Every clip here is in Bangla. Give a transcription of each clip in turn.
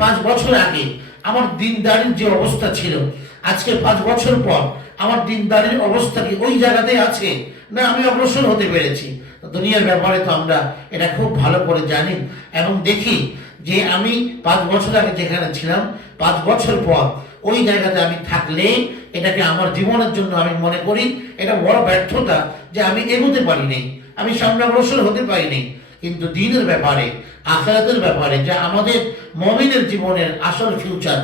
পাঁচ বছর আগে আমার দিনদারির যে অবস্থা ছিল, আজকে পাঁচ বছর পর আমার দিনদারির অবস্থা কি ওই জায়গাতে আছে? না, আমি অগ্রসর হতে পেরেছি। দুনিয়ার ব্যাপারে তো আমরা এটা খুব ভালো করে জানি এবং দেখি যে আমি পাঁচ বছর আগে যেখানে ছিলাম, পাঁচ বছর পর ওই জায়গাতে আমি থাকলে এটাকে আমার জীবনের জন্য আমি মনে করি এটা বড় ব্যর্থতা যে আমি এগোতে পারিনি, আমি সামনে অগ্রসর হতে পারিনি। কিন্তু দিনের ব্যাপারে, আখেরাতের ব্যাপারে, যা আমাদের মমিনের জীবনের আসল ফিউচার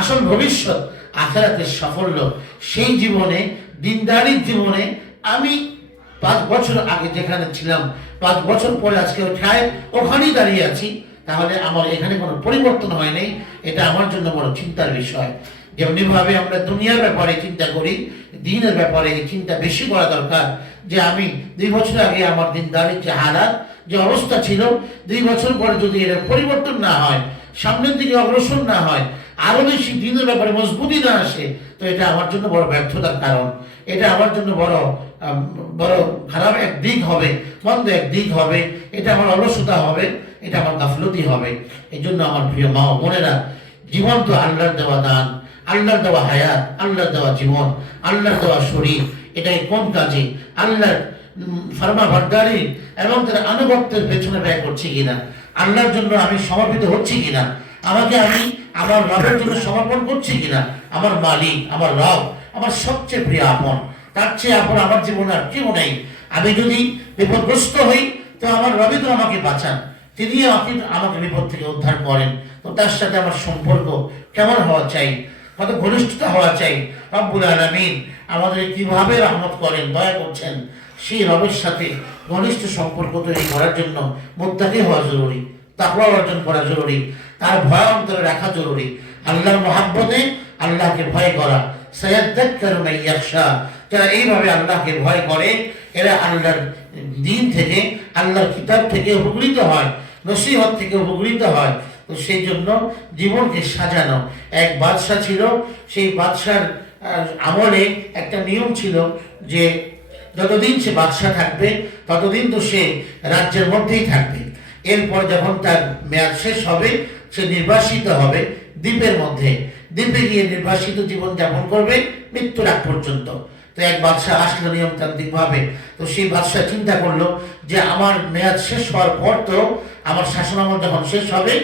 আসল ভবিষ্যৎ, আখেরাতের সাফল্য, সেই জীবনে, দিনদারির জীবনে আমি পাঁচ বছর আগে যেখানে ছিলাম, পাঁচ বছর পরে আজকে ওঠায়, ওখানেই দাঁড়িয়ে আছি। তাহলে আমার এখানে কোনো পরিবর্তন হয় নাই, এটা আমার জন্য বড় চিন্তার বিষয়। যেমনিভাবে আমরা দুনিয়ার ব্যাপারে চিন্তা করি, দিনের ব্যাপারে চিন্তা বেশি করা দরকার যে আমি দুই বছর আগে আমার দিনদারির যে হারাত যে অবস্থা ছিল, দুই বছর পরে যদি এর পরিবর্তন না হয়, সামনের দিকে অগ্রসর না হয়, আরও বেশি দিনের ব্যাপারে মজবুতি না আসে, তো এটা আমার জন্য বড় ব্যর্থতার কারণ। এটা আমার জন্য বড় বড় খারাপ এক দিক হবে, মন্দ এক দিক হবে, এটা আমার অলসতা হবে, এটা আমার গাফলতি হবে। এই জন্য আমার প্রিয় মা বোনেরা জীবন তো আল্লাহর দেওয়া দান, আল্লাহর দেওয়া হায়াত, আল্লাহর দেওয়া জীবন, আল্লাহর দেওয়া শরীর, এটাই কোন কাজে? আল্লাহর ফার্মা এবং তার আনুগত্যের পেছনে ব্যয় করছি কিনা? আল্লাহর জন্য আমি সমর্পিত হচ্ছি কিনা? আমাকে আমি আমার রবের জন্য সমর্পণ করছি কিনা? আমার মালিক, আমার রব, আমার সবচেয়ে প্রিয় আপন। তার চেয়ে আপন আমার জীবনে আর কেউ নেই। আমি যদি বিপদগ্রস্ত হই, তো আমার রবি তো আমাকে বাঁচান। তিনি আমাকে বিপদ থেকে উদ্ধার করেন। তো তার সাথে আমার সম্পর্ক কেমন হওয়া চাই? কত ঘনিষ্ঠতা হওয়া চাই। রব্বুল আলমিন আমাদের কীভাবে রহমত করেন, দয়া করছেন। সেই রবের সাথে ঘনিষ্ঠ সম্পর্ক তৈরি করার জন্য মোদ্দাকে হওয়া জরুরি, তাকওয়া অর্জন করা জরুরি, তার ভয় অন্তরে রাখা জরুরি। আল্লাহর মহাব্বতে আল্লাহকে ভয় করা। সৈয়দাক্কারু মান ইয়াখশা। যারা এইভাবে আল্লাহকে ভয় করে, এরা আল্লাহর দিন থেকে, আল্লাহর কিতাব থেকে উপকৃত হয়, নসিহত থেকে উপকৃত হয়। তো সেই জন্য জীবনকে সাজানো। এক বাদশা ছিল, সেই বাদশার আমলে একটা নিয়ম ছিল যে যতদিন সে বাদশা থাকবে, ততদিন তো সে রাজ্যের মধ্যেই থাকবে। এরপর যখন তার মেয়াদ শেষ হবে, সে নির্বাসিত হবে দ্বীপের মধ্যে। দ্বীপে গিয়ে নির্বাসিত জীবন যাপন করবে মৃত্যুর আগ পর্যন্ত। তো এক বাদশাহ আসলো নিয়মতান্ত্রিক ভাবে তো সেই বাদশাহ চিন্তা করল যে, আমার মেয়াদ শেষ হওয়ার পর তো আমার শাসনামল যখন শেষ হবে,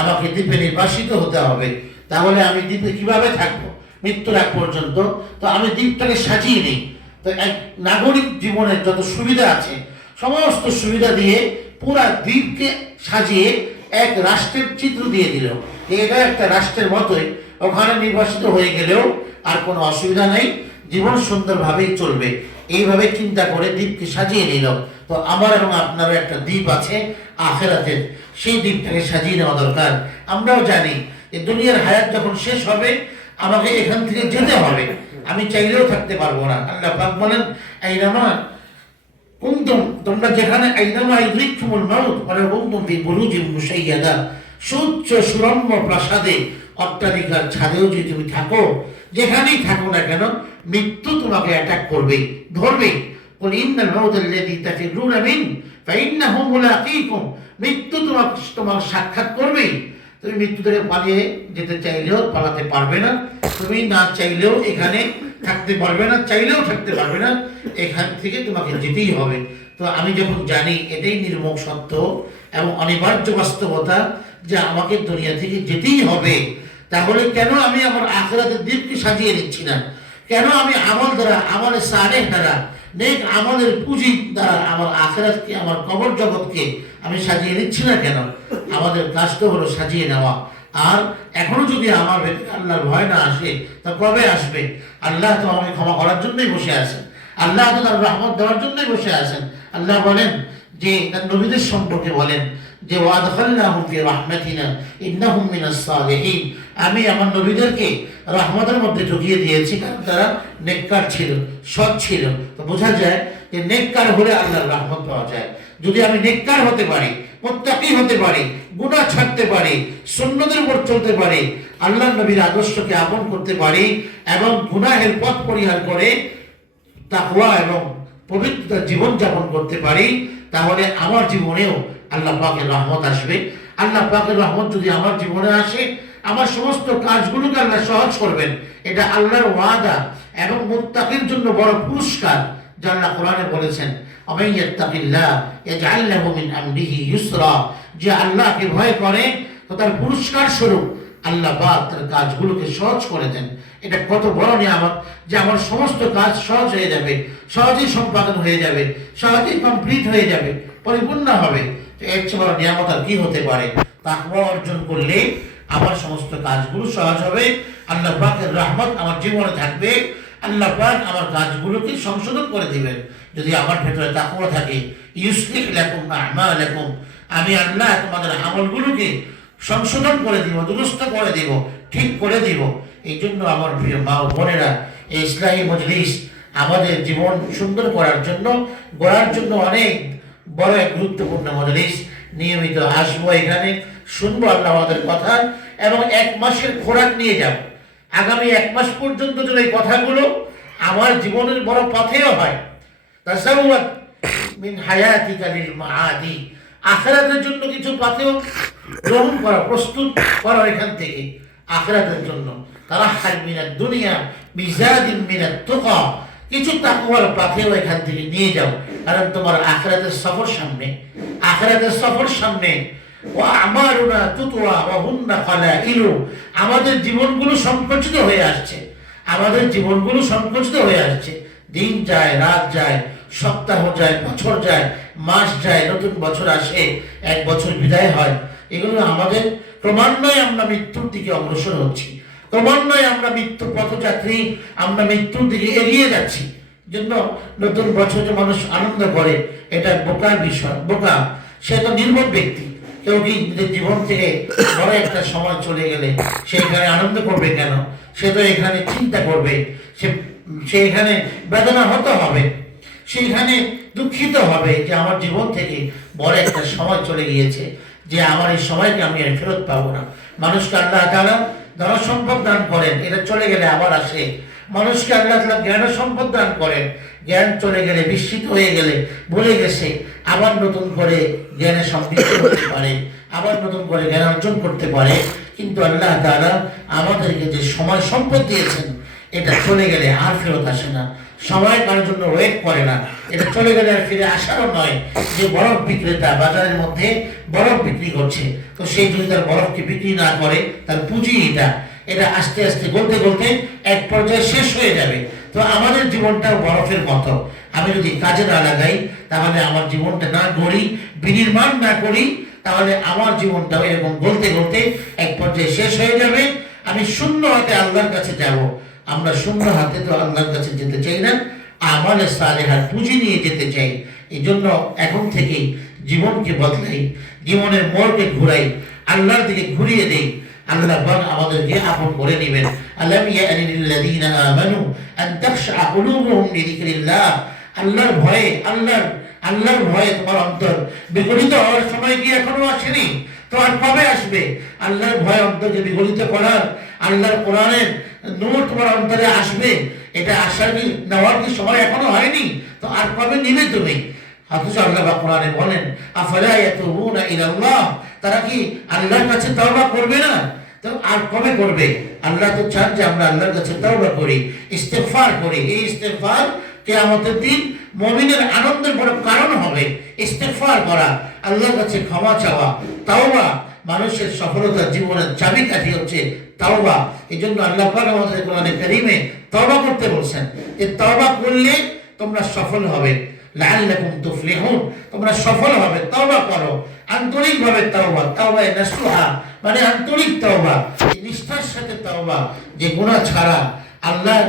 আমাকে দ্বীপে নির্বাসিত হতে হবে। তাহলে আমি দ্বীপে কীভাবে থাকব? মৃত্যুর আগ পর্যন্ত। তো আমি দ্বীপটাকে সাজিয়ে নিই। তো এক নাগরিক জীবনের যত সুবিধা আছে, সমস্ত সুবিধা দিয়ে পুরা দ্বীপকে সাজিয়ে এক রাষ্ট্রের চিত্র দিয়ে দিল। এটা একটা রাষ্ট্রের মতোই, ওখানে নির্বাসিত হয়ে গেলেও আর কোনো অসুবিধা নেই, জীবন সুন্দরভাবেই চলবে। এইভাবে চিন্তা করে দ্বীপকে সাজিয়ে নিল। তো আমার এবং আপনারও একটা দ্বীপ আছে, আখেরাতের। সেই দ্বীপটাকে সাজিয়ে নেওয়া দরকার। আমরাও জানি যে দুনিয়ার হায়াত যখন শেষ হবে, আমাকে এখান থেকে যেতে হবে। আমি চাইলেও থাকতে পারবো না আল্লাহ পাক বলেন আইনামা কুনতুম তোমরা যেখানে আইনামা ইদরিকতুমুল মাউত ওয়ালা কুনতুম ফি বুরুজিম মুশাইয়াদা সুউচ্চ সুরম্য প্রাসাদে অট্টালিকার ছাদেও যদি তুমি থাকো যেখানেই থাকো না কেন মৃত্যু তোমাকে অ্যাটাক করবে ধরবে قل إن الموت الذي تفرون منه فإنه ملاقيكم মৃত্যু তোমার তোমার সাক্ষাৎ করবেই তুমি মৃত্যু থেকে পালিয়ে যেতে চাইলেও পালাতে পারবে না। তুমি না চাইলেও এখানে থাকতে পারবে না, চাইলেও থাকতে পারবে না, এখান থেকে তোমাকে যেতেই হবে। তো আমি যখন জানি এটাই নির্মোক সত্য এবং অনিবার্য বাস্তবতা যে আমাকে দুনিয়া থেকে যেতেই হবে, তাহলে কেন আমি আমার আখরাতের দ্বীপকে সাজিয়ে নিচ্ছি না? কেন আমি আমল দ্বারা আমলের সারে দ্বারা, নেক আমলের পুঁজি দ্বারা আমার আখেরাতকে, আমার কবর জগৎকে আমি সাজিয়ে নিচ্ছি না কেন? আমাদের কাজ তো হলো সাজিয়ে নেওয়া। আর এখনও যদি আমার আল্লাহর ভয় না আসে, তা কবে আসবে? আল্লাহ তো আমাকে ক্ষমা করার জন্যই বসে আছেন। আল্লাহ তো তার রহমত দেওয়ার জন্যই বসে আছেন। আল্লাহ বলেন যে, তার নবীদের সম্পর্কে বলেন যে, ওয়াদখালনাহুম ফি রাহমাতিনা, ইন্নাহুম মিনাস সালিহিন। আমি আমার নবীদেরকে রহমতের মধ্যে ঢুকিয়ে দিয়েছি, কারণ তারা নেককার ছিল, সৎ ছিল। তো বোঝা যায় যে, নেককার হলে আল্লাহর রহমত পাওয়া যায়। যদি আমি নেককার হতে পারি, মুত্তাকি হতে পারি, গুনাহ ছাড়তে পারি, সুন্নতের উপর চলতে পারি, আল্লাহ নবীর আদর্শকে আপন করতে পারি এবং গুনাহের পথ পরিহার করে তাকওয়া এবং পবিত্রতা জীবন যাপন করতে পারি, তাহলে আমার জীবনেও আল্লাহ পাকের রহমত আসবে। আল্লাহ পাকের রহমত যদি আমার জীবনে আসে, আমার সমস্ত কাজগুলোকে আল্লাহ সহজ করবেন। এটা আল্লাহর ওয়াদা এবং মুত্তাকির জন্য বড় পুরস্কার। যারা কোরআনে বলেছেন যে আল্লাহকে ভয় করে, তো তার পুরস্কার স্বরূপ আল্লাহ তার কাজগুলোকে সহজ করে দেন। এটা কত বড় নিয়ামত যে আমার সমস্ত কাজ সহজ হয়ে যাবে, সহজেই সম্পাদন হয়ে যাবে, সহজেই কমপ্লিট হয়ে যাবে, পরিপূর্ণ হবে। তো এর চেয়ে বড় নিয়ামত আর কি হতে পারে? তা অর্জন করলে আমার সমস্ত কাজগুলো সহজ হবে। আল্লাহ পাকের রহমত আমার জীবনে থাকবে। আল্লাহ পাক আমার কাজগুলোকে সংশোধন করে দিবেন। যদি আমার ভেতরে তাকওয়া থাকে, ইউসলিহ লাকুম আ'মালাকুম, আমি আল্লাহ তোমাদের আমলগুলোকে সংশোধন করে দিব, দুরস্ত করে দিব, ঠিক করে দিব। এই জন্য আমার প্রিয় মা ও বোনেরা, এই ইসলামী মজলিস আমাদের জীবন সুন্দর করার জন্য, গড়ার জন্য অনেক বড় এক গুরুত্বপূর্ণ মজলিস। নিয়মিত আসব এখানে, শুনব আল্লাহ আমাদের কথা, এবং এক মাসের খোরাক নিয়ে যাব। আগামী এক মাস পর্যন্ত যদি এই কথাগুলো আমার জীবনের বড় পথেও হয় তাসাউয়াত মিন আখিরাতের জন্য কিছু পাথেও গ্রহণ করা, প্রস্তুত করা এখান থেকে আখিরাতের জন্য। তারা মিনাত দুনিয়া বিজাদিন মিনাত তুকা কিছু তাকওয়ার পাথেও এখান থেকে নিয়ে যাও। কারণ তোমার আখিরাতের সফর সামনে, আখিরাতের সফর সামনে ও খালাইলু আমাদের জীবনগুলো সংকুচিত হয়ে আসছে। আমাদের জীবনগুলো সংকুচিত হয়ে আসছে। দিন যায়, রাত যায়, সপ্তাহ যায়, বছর যায়, মাস যায়, নতুন বছর আসে, এক বছর বিদায় হয়। এগুলো আমাদের ক্রমান্বয়ে আমরা মৃত্যুর দিকে অগ্রসর হচ্ছি। ক্রমান্বয়ে আমরা মৃত্যু পথযাত্রী, আমরা মৃত্যুর দিকে এগিয়ে যাচ্ছি। জন্য নতুন বছরে মানুষ আনন্দ করে, এটা বোকার বিষয়, বোকা। সে তো নির্ভর ব্যক্তি। কেউ জীবন থেকে বড় একটা সময় চলে গেলে সে এখানে আনন্দ করবে কেন? সে তো এখানে চিন্তা করবে। সে সে এখানে বেদনা হতে হবে। সেইখানে দুঃখিত হবে যে আমার জীবন থেকে বড় একটা সময় চলে গিয়েছে, যে আমার এই সময়কে আমি আর ফেরত পাবো না। মানুষকে আল্লাহ তাআলা ধন সম্পদ দান করেন। এটা চলে গেলে আবার আসে মানুষকে আল্লাহ তাআলা জ্ঞান সম্পদ দান করেন। জ্ঞান চলে গেলে, বিস্মিত হয়ে গেলে ভুলে গেছে, আবার নতুন করে জ্ঞানে সমৃদ্ধ হতে পারে, আবার নতুন করে জ্ঞান অর্জন করতে পারে। কিন্তু আল্লাহ তাআলা আমাদেরকে যে সময় সম্পদ দিয়েছেন, এটা চলে গেলে আর ফেরত আসে না। সময় কারোর জন্য ওয়েট করে না। এটা চলে গেলে আর ফিরে আসারও নয়। যে বরফ বিক্রেতা বাজারের মধ্যে বরফ বিক্রি করছে, তো সেই যদি তার বরফকে বিক্রি না করে, তার পুঁজি এটা এটা আস্তে আস্তে গলতে গলতে এক পর্যায়ে শেষ হয়ে যাবে। তো আমাদের জীবনটাও বরফের মতো। আমি যদি কাজে না লাগাই, তাহলে আমার জীবনটা না গড়ি, বিনির্মাণ না করি, তাহলে আমার জীবনটাও এরকম গলতে গলতে এক পর্যায়ে শেষ হয়ে যাবে। আমি শূন্য হাতে আল্লাহর কাছে যাব। আমরা শূন্য হাতে তো আল্লাহর কাছে যেতে চাই না আমাদের সালেহার পুঁজি নিয়ে যেতে চাই। এই জন্য এখন থেকেই জীবনকে বদলাই, জীবনের মোড়কে ঘুরাই, আল্লাহর দিকে ঘুরিয়ে দেই। আল্লাহ আমাদেরকে আপন করে নেবেন। আমানু আন তাখশা কুলুবুহুম লিযিকরিল্লাহ। আল্লাহর ভয়ে, আল্লাহর আল্লাহর ভয়ে তোমার অন্তর বিগলিত হওয়ার সময় কি এখনও আসেনি? তো আর কবে আসবে? আল্লাহর বিগলিত করার, আল্লাহর কোরআনের নূর তোমার অন্তরে আসবে, এটা আসার কি, নেওয়ার কি সময় এখনও হয়নি? তো আর কবে নিবে তুমি? অথচ আল্লাহ বা কোরআনে বলেন, আফালা ইয়াতুবুনা ইলাল্লাহ? তারা কি আল্লাহর কাছে তওবা করবে না? তো আর কবে করবে? আল্লাহ তো চান যে আমরা আল্লাহর কাছে তওবা করি, ইস্তেগফার করি। এই ইস্তেগফার কিয়ামতের দিন মুমিনের আনন্দের বড় কারণ হবে। ইস্তেগফার করা, আল্লাহর কাছে ক্ষমা চাওয়া, তাওবা মানুষের সফলতা জীবনের চাবিকাঠি হচ্ছে তাওবা। এই জন্য আল্লাহ পাক আমাদের কোরআনে কারিমে তওবা করতে বলছেন। যে তওবা করলে তোমরা সফল হবে। লাআল্লাকুম তুফলিহুন। তোমরা সফল হবে তওবা করো। আন্তরিকভাবে তওবা। তওবা নাসুহা মানে আন্তরিক তওবা। নিষ্ঠার সাথে তওবা। যে গুনাহ ছাড়া আল্লাহর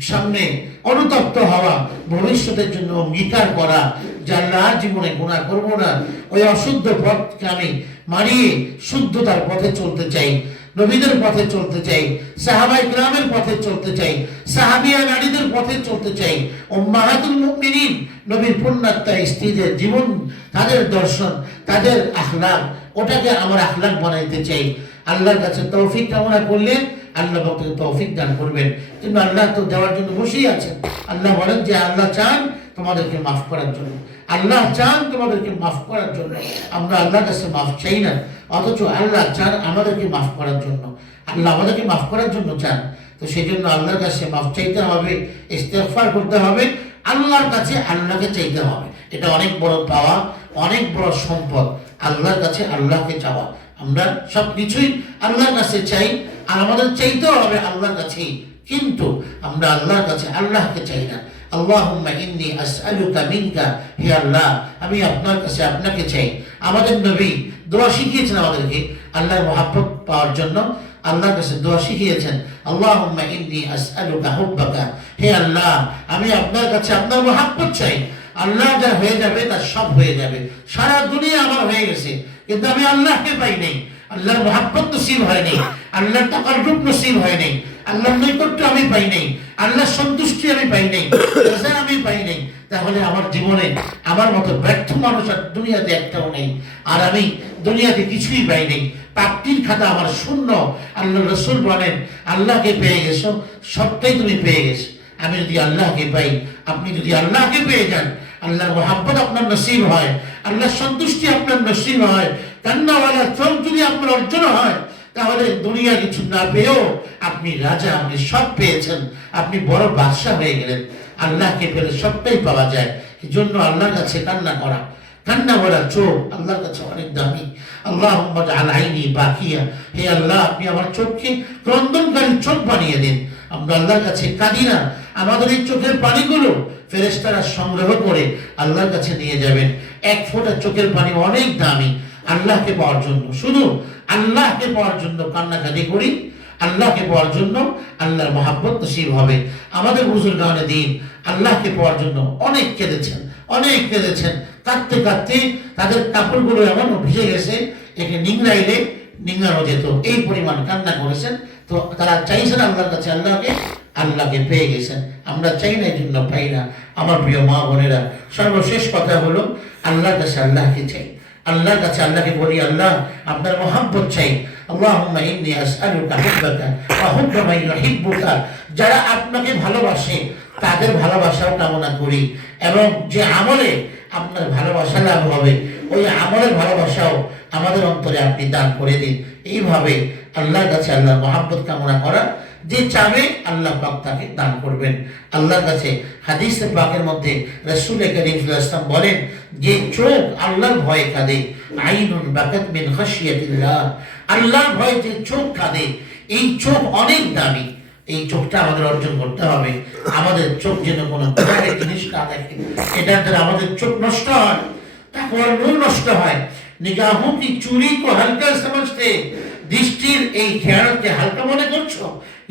সামনে অনুতপ্ত হওয়া, ভবিষ্যতের জন্য অঙ্গীকার করা যার আর জীবনে গুণা করব না, ওই অশুদ্ধ পথকে আমি মারিয়ে শুদ্ধতার পথে চলতে চাই। নবীদের পথে চলতে চাই, সাহাবাই গ্রামের পথে চলতে চাই, সাহাবিয়া নারীদের পথে চলতে চাই। ও মাহাতুল মুমিনিন, নবীর পুণ্যাত্মা স্ত্রীদের জীবন, তাদের দর্শন, তাদের আখলাক, ওটাকে আমার আখলাক বানাইতে চাই। আল্লাহর কাছে তৌফিক কামনা করলে আল্লাহ ভক্তকে তৌফিক দান করবেন। কিন্তু আল্লাহ তো দেওয়ার জন্য বসেই আছেন। আল্লাহ বলেন যে, আল্লাহ চান তোমাদেরকে মাফ করার জন্য। আল্লাহ চান তোমাদেরকে মাফ করার জন্য। আমরা আল্লাহর কাছে মাফ চাই না। অথচ আল্লাহ চান আমাদেরকে মাফ করার জন্য। আল্লাহ আমাদেরকে মাফ করার জন্য চান। তো সেই জন্য আল্লাহর কাছে মাফ চাইতে হবে ইস্তেফার করতে হবে। আল্লাহর কাছে আল্লাহকে চাইতে হবে। এটা অনেক বড় পাওয়া, অনেক বড় সম্পদ। আল্লাহর কাছে আল্লাহকে চাওয়া। আমরা সব কিছুই আল্লাহর কাছে চাই, আর আমাদের চাইতেও হবে আল্লাহর কাছেই। কিন্তু আমরা আল্লাহর কাছে আল্লাহকে চাই না। আল্লাহুম্মা ইন্নী আসআলুকা মিনকা, হে আল্লাহ, আমি আপনার কাছে আপনাকে চাই। আমাদের নবী দোয়া শিখিয়েছেন আমাদেরকে আল্লাহর মহাব্বত পাওয়ার জন্য। আল্লাহর কাছে দোয়া শিখিয়েছেন, আল্লাহুম্মা ইন্নী আসআলুকা হুব্বাকা, হে আল্লাহ, আমি আপনার কাছে আপনার মহাব্বত চাই। আল্লাহ যা হয়ে যাবে তার সব হয়ে যাবে। সারা দুনিয়া আমার হয়ে গেছে। কিন্তু আমি আল্লাহকে পাই নাই। আল্লাহর মহাব্বত নসিব হয় নাই। আল্লাহর তাকাররুব নসিব হয় নাই। আল্লাহর নৈকট্য আমি পাই নাই। আল্লাহর সন্তুষ্টি আমি পাই নাই। আমি পাই নাই। তাহলে আমার জীবনে আমার মতো ব্যর্থ মানুষ আর দুনিয়াতে একটাও নেই। আর আমি দুনিয়াতে কিছুই পাই নাই। প্রাপ্তির খাতা আমার শূন্য। আল্লাহ রসুল বলেন, আল্লাহকে পেয়ে গেছো, সবটাই তুমি পেয়ে গেছো। আমি যদি আল্লাহকে পাই, আপনি যদি আল্লাহকে পেয়ে যান, আল্লাহর মোহাব্বত আপনার নসিব হয়। আল্লাহর সন্তুষ্টি আপনার নসিব হয়। কান্নাওয়ালা চোখ যদি আপনার অর্জন হয়, তাহলে দুনিয়া কিছু না পেয়েও আপনি রাজা, আপনি সব পেয়েছেন। আপনি বড় বাদশাহ হয়ে গেলেন। আল্লাহকে পেলে সবটাই পাওয়া যায়। এই জন্য আল্লাহর কাছে কান্না করা। কান্না করা চোখ আল্লাহর কাছে অনেক দামি। আল্লাহ আলাইনি বাকিয়া। হে আল্লাহ, আপনি আমার চোখকে ক্রন্দনকারী চোখ বানিয়ে দিন। আমরা আল্লাহর কাছে কাঁদি না। আমাদের এই চোখের পানিগুলো ফেরেস্তারা সংগ্রহ করে আল্লাহর কাছে নিয়ে যাবেন। এক ফোঁটা চোখের পানি অনেক দামি। আল্লাহকে পাওয়ার জন্য। শুধু আল্লাহকে পাওয়ার জন্য কান্নাকাটি করি, আল্লাহকে পাওয়ার জন্য আল্লাহর মহাব্বত নসিব হবে। আমাদের বুজুর্গানে দিন আল্লাহকে পাওয়ার জন্য অনেক কেঁদেছেন অনেক কেঁদেছেন। কাঁদতে কাঁদতে তাদের কাপড়গুলো এমন ভিজে গেছে, একে নিংড়াইলে নিংড়ানো যেত। এই পরিমাণ কান্না করেছেন। তো তারা চাইছেন আল্লাহর কাছে আল্লাহকে আল্লাহকে পেয়ে গেছেন। আমরা চাই না জন্য পাই না। আমার প্রিয় মা বোনেরা, সর্বশেষ কথা হলো, আল্লাহর কাছে আল্লাহকে চাই। আল্লাহর কাছে আল্লাহকে বলি, আল্লাহ, আপনার মহাব্বত চাই। যারা আপনাকে ভালোবাসে, তাদের ভালোবাসাও কামনা করি। এবং যে আমলে আপনার ভালোবাসা লাভ হবে, ওই আমলের ভালোবাসাও আমাদের অন্তরে আপনি দান করে দিন। এইভাবে আল্লাহর কাছে আল্লাহর মহাব্বত কামনা করা যে চাবে আল্লাহ পাক তাকে দান করবেন আল্লাহর কাছে হাদিসের পাকের মধ্যে রসুল করিম ইসলাম বলেন যে চোখ আল্লাহর ভয়ে কাঁদে আইনুন বাকাত মিন খাশিয়াতিল্লাহ আল্লাহর ভয়ে যে চোখ কাঁদে এই চোখ অনেক দামি এই চোখটা আমাদের অর্জন করতে হবে আমাদের চোখ যেন কোনো গুনাহের জিনিস না দেখে এটার দ্বারা আমাদের চোখ নষ্ট হয় তারপর নূর নষ্ট হয় নিগাহোं की चूड़ी को हल्का समझते দৃষ্টির এই খেয়ালকে হালকা মনে করছো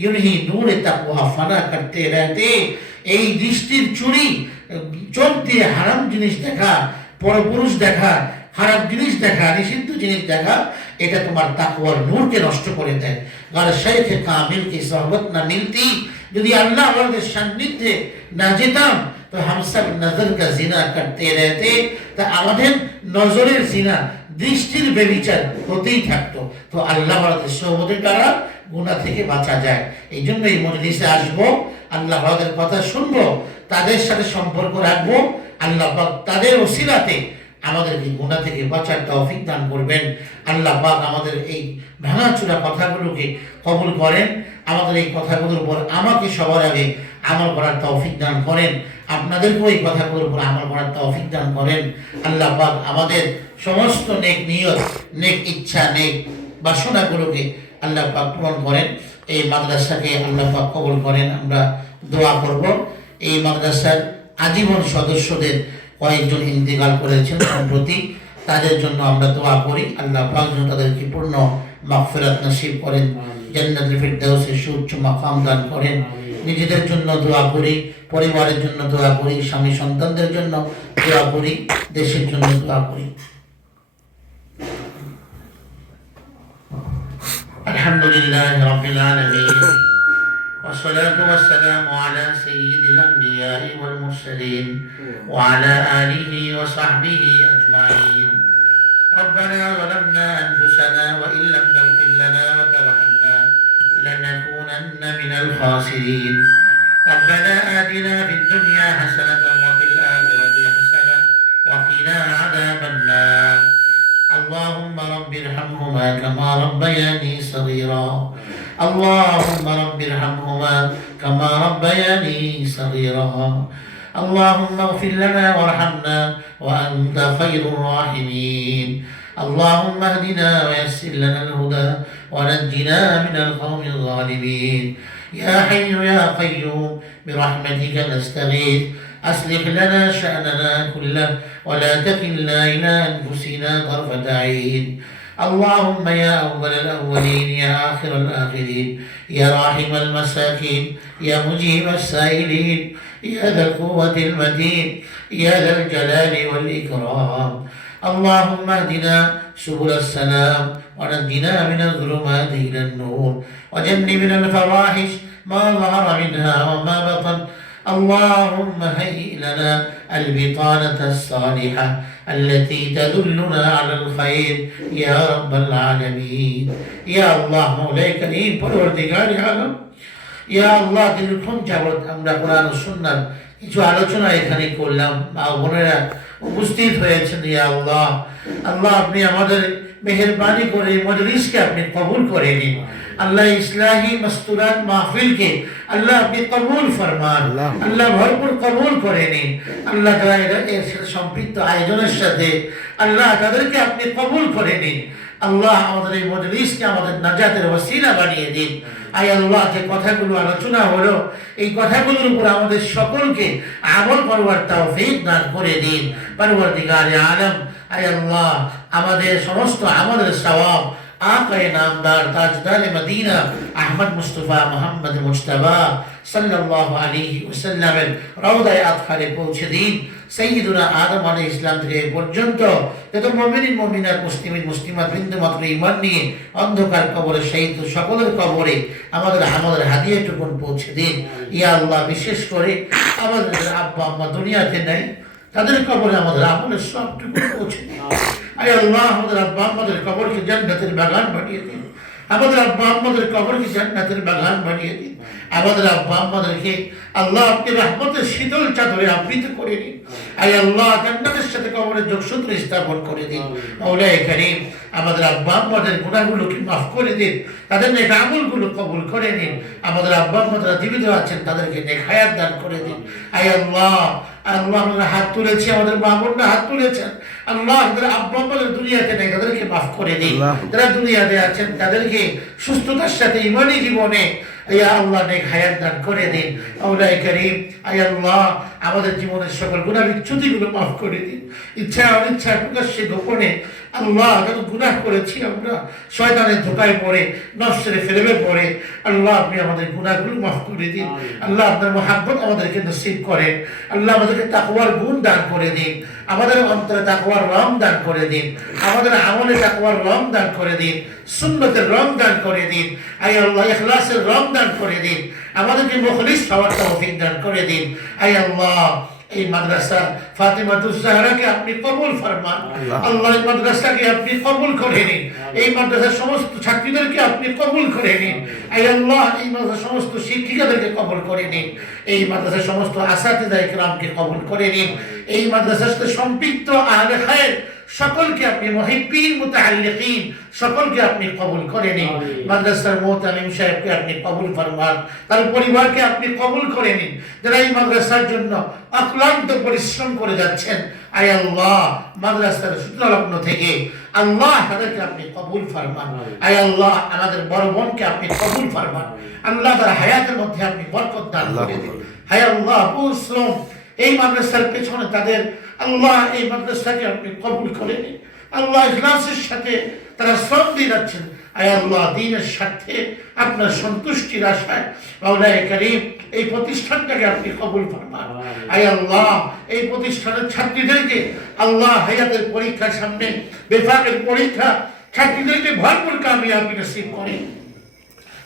ইউনহি নূরে তাকুয়া ফানা করতে রাতে এই দৃষ্টির চুরি, চোখ দিয়ে হারাম জিনিস দেখা, পরপুরুষ দেখা, খারাপ জিনিস দেখা, নিষিদ্ধ জিনিস দেখা, এটা তোমার তাকুয়ার নূরকে নষ্ট করে দেয়। আর শেখে কামিল কি সহবত না মিলতি। যদি আল্লাহ আমাদের সান্নিধ্যে না যেতাম, তো হামসাব নজর কা জিনা করতে রেতে, তা আমাদের নজরের জিনা, দৃষ্টির বেবিচার হতেই থাকতো। তো আল্লাহ আমাদের সহবতের দ্বারা গুণা থেকে বাঁচা যায়। এই জন্য এই মজলিসে আসব, আল্লাহ কথা শুনব, তাদের সাথে সম্পর্ক রাখব, আল্লাহ তাদের ওসিলাতে আমাদেরকে গুণা থেকে বাঁচার তৌফিক দান করবেন। আল্লাহ আমাদের এই ভাঙাচুরা কথাগুলোকে কবুল করেন। আমাদের এই কথাগুলোর উপর আমাকে সবার আগে আমল করার তৌফিক দান করেন। আপনাদেরকেও এই কথাগুলোর উপর আমল করার তৌফিক দান করেন। আল্লাহ আমাদের সমস্ত নেক নিয়ত, নেক ইচ্ছা, নেক বাসনাগুলোকে আল্লাহ পাক পূরণ করেন। এই মাদ্রাসাকে আল্লাহ পাক কবুল করেন। আমরা দোয়া করব। এই মাদ্রাসার আজীবন সদস্যদের কয়েকজন ইন্তেকাল করেছেন সম্প্রতি। তাদের জন্য আমরা দোয়া করি। আল্লাহ পাক যেন তাদেরকে পূর্ণ মাগফিরাত নসিব করেন। জান্নাতুল ফিরদাউসের সুউচ্চ মাকাম দান করেন। নিজেদের জন্য দোয়া করি পরিবারের জন্য দোয়া করি স্বামী সন্তানদের জন্য দোয়া করি দেশের জন্য দোয়া করি। الحمد لله رب العالمين. والصلاة والسلام على سيد الأنبياء والمرسلين وعلى آله وصحبه أجمعين. ربنا ظلمنا أنفسنا وإن لم تغفر لنا وترحمنا لنكونن من الخاسرين. ربنا آتنا في الدنيا حسنة وفي الآخرة حسنة وقنا عذاب النار. اللهم رب ارحمهما كما ربياني صغيرا. اللهم رب ارحمهما كما ربياني صغيرا. اللهم اغفر لنا وارحمنا وأنت خير الراحمين. اللهم اهدنا ويسر لنا الهدى ونجنا من القوم الظالمين. يا حي يا قيوم برحمتك نستغيث. أصلح لنا شأننا كله ولا تكلنا إلى أنفسنا طرفة عين. اللهم يا أول الأولين يا آخر الآخرين يا راحم المساكين يا مجيب السائلين يا ذا القوة المتين يا ذا الجلال والإكرام. اللهم اهدنا سبل السلام ونجنا من الظلمات إلى النور وجنبنا الفواحش ما ظهر منها وما بطن. اللهم هيئ لنا البطانة الصالحة التي تدلنا على الخير يا رب العالمين يا الله مولاي كريم পরবর্তীকার আলম ইয়া আল্লাহ দীর্ঘক্ষণ যাবৎ আমরা কোরআন ও সুন্নার কিছু আলোচনা এখানে করলাম মা বোনেরা উপস্থিত হয়েছেন ইয়া আল্লাহ আল্লাহ আপনি আমাদের মেহরবানি করে মজলিসকে আপনি কবুল করে নিন আল্লাহ ইসলাহি মস্তুরাত মাহফিলকে আল্লাহ আপনি কবুল ফরমান। আল্লাহ ভরপুর কবুল করে নিন। আল্লাহ তারা এর সাথে সম্পৃক্ত আয়োজনের সাথে আল্লাহ তাদেরকে আপনি কবুল করে নিন। আল্লাহ আমাদের এই মজলিসকে আমাদের নাজাতের ওসিলা বানিয়ে দিন। আই আল্লাহ যে কথাগুলো আলোচনা হলো এই কথাগুলোর উপর আমাদের সকলকে আমল করবার তৌফিক দান করে দিন। পরবর্তীকারে আলম আই আল্লাহ আমাদের সমস্ত আমাদের সওয়াব আকায় নামদার তাজদার মদিনা আহমদ মুস্তফা মোহাম্মদ মুজতবা সাল্লাল্লাহু আলাইহি ওয়াসাল্লামের রওদায় আতহারে পৌঁছে দিন। সৈয়দুনা আদম আলাইহিস ইসলাম থেকে পর্যন্ত যত মুমিনিন, মুমিনাত, মুসলিমিন, মুসলিমাত বিন্দু মাত্র ঈমান নিয়ে অন্ধকার কবরে শহীদ সকলের কবরে আমাদের আমাদের হাদিয়াটুকুন পৌঁছে দিন। ইয়া আল্লাহ, বিশেষ করে আমাদের আব্বা আম্মা দুনিয়াতে নেই তাদের কবরে আমাদের আমলের সবটুকু পৌঁছে আল্লাহ, আমাদের আব্বা আমাদের কবরকে জান্নাতের বাগান বানিয়ে দিন। আমাদের আব্বা আমাদের কবরকে জান্নাতের বাগান বানিয়ে দিন। আমাদের আব্বা আমাদেরকে আল্লাহ আপনি রহমতের শীতল চাদরে আবৃত করে দিন। আয় আল্লাহ, জান্নাতের সাথে কবরের যোগসূত্র স্থাপন করে দিন। মৌলাই করিম, আমাদের আব্বা আমাদের গুণাগুলোকে মাফ করে দিন। তাদের নেক আমলগুলো কবুল করে নিন। আমাদের আব্বা আমাদের জীবিত আছেন, তাদেরকে নেক হায়াত দান করে দিন। আয় আল্লাহ আল্লাহ হাত তুলেছি আমাদের মা বোনরা হাত তুলেছেন। আল্লাহ আব্বা বলে দুনিয়াতে নেই তাদেরকে মাফ করে দিই যারা দুনিয়াতে আছেন তাদেরকে সুস্থতার সাথে ইমানি জীবনে ইয়া আল্লাহ নেক হায়াত দান করে দিন। আউলাই করিম আই আল্লাহ আমাদের জীবনের সকল গুণা বিচ্ছুতিগুলো মাফ করে দিন। ইচ্ছা অনিচ্ছা প্রকাশ্যে গোপনে আল্লাহ যত গুনাহ করেছি আমরা শয়তানের ধোকায় পড়ে নফসের ফেরবে পড়ে। আল্লাহ আপনি আমাদের গুনাহগুলো মাফ করে দিন। আল্লাহ আপনার মহাব্বত আমাদেরকে নসিব করেন। আল্লাহ আমাদেরকে তাকওয়ার গুণ দান করে দিন। আমাদের অন্তরে তাকওয়ার রং দান করে দিন। আমাদের আমলে তাকওয়ার রং দান করে দিন। সুন্নতের রং দান করে দিন। আই আল্লাহ ইখলাসের রং দান করে দিন। আমাদেরকে মুখলিস হওয়ার তৌফিক দান করে দিন। আই আল্লাহ এই মাদ্রাসা ফাতিমাতুজ জাহরাকে আপনি কবুল ফরমান। আল্লাহ। এই মাদ্রাসাকে আপনি কবুল করে নিন। এই মাদ্রাসার সমস্ত ছাত্রীদেরকে আপনি কবুল করে নিন। এই আল্লাহ এই মাদ্রাসার সমস্ত শিক্ষিকাদেরকে কবুল করে নিন। এই মাদ্রাসার সমস্ত আসাতিদা ইকরামকে কবুল করে নিন। এই মাদ্রাসার সাথে সম্পৃক্ত আহলে খায়ের সকলকে আপনি মহিবিন মুতাআল্লিকিন সকলকে আপনি কবুল করে নিন। মাদ্রাসার মোহতামিম সাহেবকে আপনি কবুল ফরমান তার পরিবারকে আপনি কবুল করে নিন। যারা এই মাদ্রাসার জন্য অক্লান্ত পরিশ্রম করে যাচ্ছেন আয় আল্লাহ মাদ্রাসার সূত্রলগ্ন থেকে আল্লাহ তাদেরকে আপনি কবুল ফরমান। আয় আল্লাহ আমাদের বড় বোনকে আপনি কবুল ফরমান। আল্লাহ তার হায়াতের মধ্যে আপনি বরকত দান করে দিন। হায় আল্লাহ পরিশ্রম এই মাদ্রাসার পেছনে তাদের আল্লাহ এই মাদ্রাসাকে আপনি কবুল করে নিন আল্লাহ ইখলাসের সাথে তারা শ্রম দিয়ে যাচ্ছেন। আয় আল্লাহ দিনের স্বার্থে আপনার সন্তুষ্টির আশায় মাওলায় করিম এই প্রতিষ্ঠানটাকে আপনি কবুল ফরমান। আয় আল্লাহ এই প্রতিষ্ঠানের ছাত্রীদেরকে আল্লাহ হায়াতের পরীক্ষার সামনে বেফাকের পরীক্ষা ছাত্রীদেরকে ভরপুর কামিয়াবি নসিব করেন।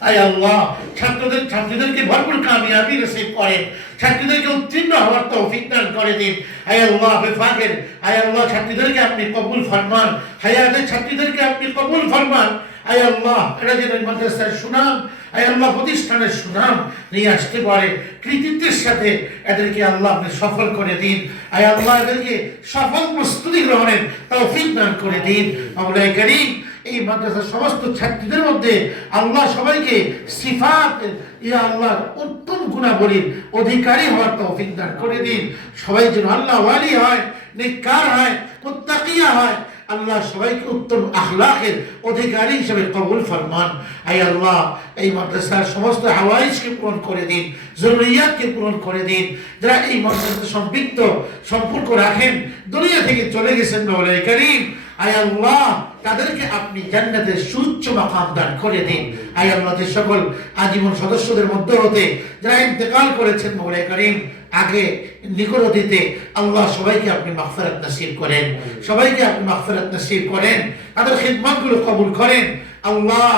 আয় আল্লাহ, ছাত্রদের ছাত্রীদেরকে ভরপুর কামিয়াবি নসিব করেন। ছাত্রীদেরকে উত্তীর্ণ হওয়ার তৌফিক দান করে দিন। আয় আল্লাহ, বেফাকের, আয় আল্লাহ, ছাত্রীদেরকে আপনি কবুল ফরমান। হায়াতের ছাত্রীদেরকে আপনি কবুল ফরমান। আয় আল্লাহ এরা যেন মাদ্রাসার সুনাম, আয় আল্লাহ, প্রতিষ্ঠানের সুনাম নিয়ে আসতে পারে। কৃতিত্বের সাথে এদেরকে আল্লাহ আপনি সফল করে দিন। আয় আল্লাহ, এদেরকে সফল প্রস্তুতি গ্রহণের তৌফিক দান করে দিন। মাওলাই করিম এই মাদ্রাসার সমস্ত ছাত্রীদের মধ্যে আল্লাহ সবাইকে সিফাত, ইয়া আল্লাহ উত্তম গুণাবলীর অধিকারী হওয়ার তৌফিক দান করে দিন। সবাই যেন আল্লাহ ওয়ালি হয়, নেককার হয়, মুত্তাকিয়া হয়, আল্লাহ সবাইকে উত্তম আখলাকের অধিকারী হিসেবে কবুল ফরমান। আই আল্লাহ, এই মাদ্রাসার সমস্ত হাওয়াইজকে পূরণ করে দিন, জরুরিয়াতকে পূরণ করে দিন। যারা এই মাদ্রাসাতে সম্পৃক্ত সম্পর্ক রাখেন, দুনিয়া থেকে চলে গেছেন মৌলাই করিম। আই আল্লাহ, তাদেরকে আপনি জান্নাতের সুউচ্চ মাকাম দান করে দিন। আল্লাহ, যে সকল আজীবন সদস্যদের মধ্যে হতে যারা ইন্তেকাল করেছেন মৌলাই করিম, আগে নিকট অতীতে আল্লাহ সবাইকে আপনি মাগফিরাত নসিব করেন। সবাইকে আপনি মাগফিরাত নসিব করেন। তাদের খিদমতগুলো কবুল করেন। আল্লাহ,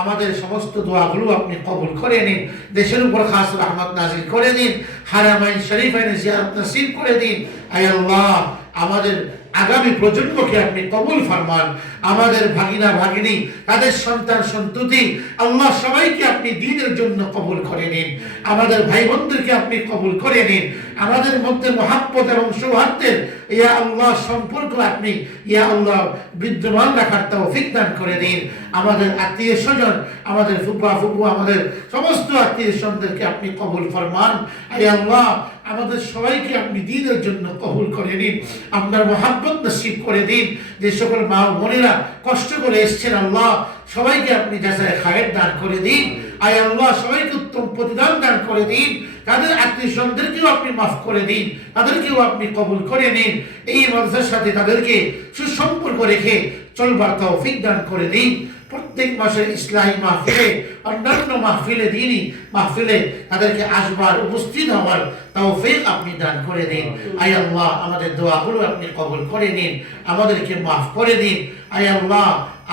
আমাদের সমস্ত দোয়াগুলো আপনি কবুল করে নিন। দেশের উপর খাস রহমত নাজিল করে দিন। হারামাইন শরীফাইনে জিয়ারত নসিব করে দিন। আয় আল্লাহ, আমাদের আগামী প্রজন্মকে আপনি কবুল ফরমান, আমাদের ভাগিনা, ভাগিনী, তাদের সন্তান, সন্ততি, আল্লাহ সবাইকে আপনি দিনের জন্য কবুল করে নিন। আমাদের ভাই বোনদেরকে আপনি কবুল করে নিন। আমাদের মধ্যে মহাব্বত এবং সৌহার্দ্যের ইয়া আল্লাহ সম্পর্ক আপনি ইয়া আল্লাহ বিদ্যমান রাখার তৌফিক দান করে দিন আমাদের আত্মীয় স্বজন, আমাদের ফুপা ফুপু আমাদের সমস্ত আত্মীয় স্বজনদেরকে আপনি কবুল ফরমান। আই আল্লাহ আমাদের সবাইকে আপনি দিনের জন্য কবুল করে নিন। আপনার মহাব্বত নসিব করে দিন। যে সকল মা বোনেরা কষ্ট করে এসছেন, আল্লাহ, সবাইকে আপনি যাচাই খায়ের দান করে দিন। আয় আল্লাহ, সবাইকে উত্তম প্রতিদান দান করে দিন। তাদের আত্মীয় স্বজনদেরকেও আপনি মাফ করে দিন। তাদেরকেও আপনি কবুল করে নিন। এই মানুষের সাথে তাদেরকে সুসম্পর্ক রেখে চলবার তৌফিক দান করে দিন। প্রত্যেক মাসে ইসলামী মাহফিলে অন্যান্য মাহফিলে দিনই মাহফিলে তাদেরকে আসবার উপস্থিত হওয়ার তৌফিক আপনি দান করে দিন। আয় আল্লাহ আমাদের দোয়াগুলো আপনি কবল করে নিন আমাদেরকে মাফ করে দিন। আয় আল্লাহ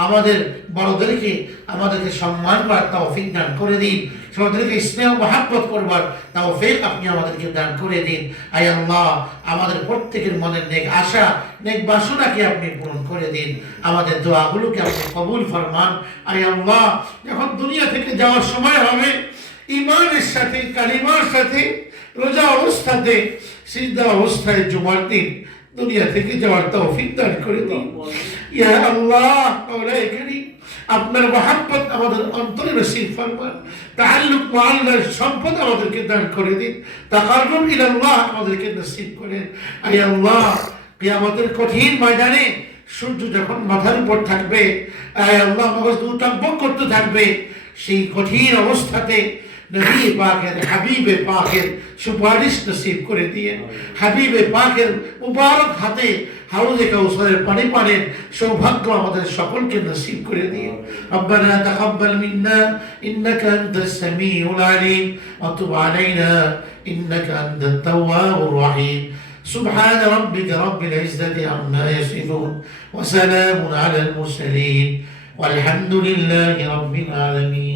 আমাদের বড়দেরকে আমাদেরকে সম্মান করার তৌফিক দান করে দিন। সবাইকে স্নেহ মহাব্বত করবার তৌফিক আপনি আমাদেরকে দান করে দিন। আয় আল্লাহ আমাদের প্রত্যেকের মনের নেক আশা নেক বাসনাকে আপনি পূরণ করে দিন। আমাদের দোয়াগুলোকে আপনি কবুল ফরমান। আয় আল্লাহ যখন দুনিয়া থেকে যাওয়ার সময় হবে ইমানের সাথে কালিমার সাথে রোজা অবস্থাতে সিদ্ধা অবস্থায় জুমার দিন দুনিয়া থেকে যাওয়ার তৌফিক দান করে দিন। ইয়া আল্লাহ মাওলাই করিম আপনার মহাব্বত আমাদের অন্তরে বেশি ফরমান। তাহলুক মহাল্লার সম্পদ আমাদেরকে দান করে দিন। তাকাররুব ইলাল্লাহ আমাদেরকে নসিব করেন। আই আল্লাহ আমাদের কঠিন ময়দানে সূর্য যখন মাথার উপর থাকবে আয় আল্লাহ মগজ উত্তাপক করতে থাকবে, সেই কঠিন অবস্থাতে নবী পাকের হাবিবে পাকের সুপারিশ নসিব করে দিয়ে হাবিবে পাকের মুবারক হাতে হাউজে কাউসারের পানি পানের সৌভাগ্য আমাদের সকলকে নসিব করে দিয়ে ربنا تقبل منا إنك أنت السميع العليم وتب علينا إنك أنت التواب الرحيم سبحان ربك رب العزة عما يصفون وسلام على المرسلين والحمد لله رب العالمين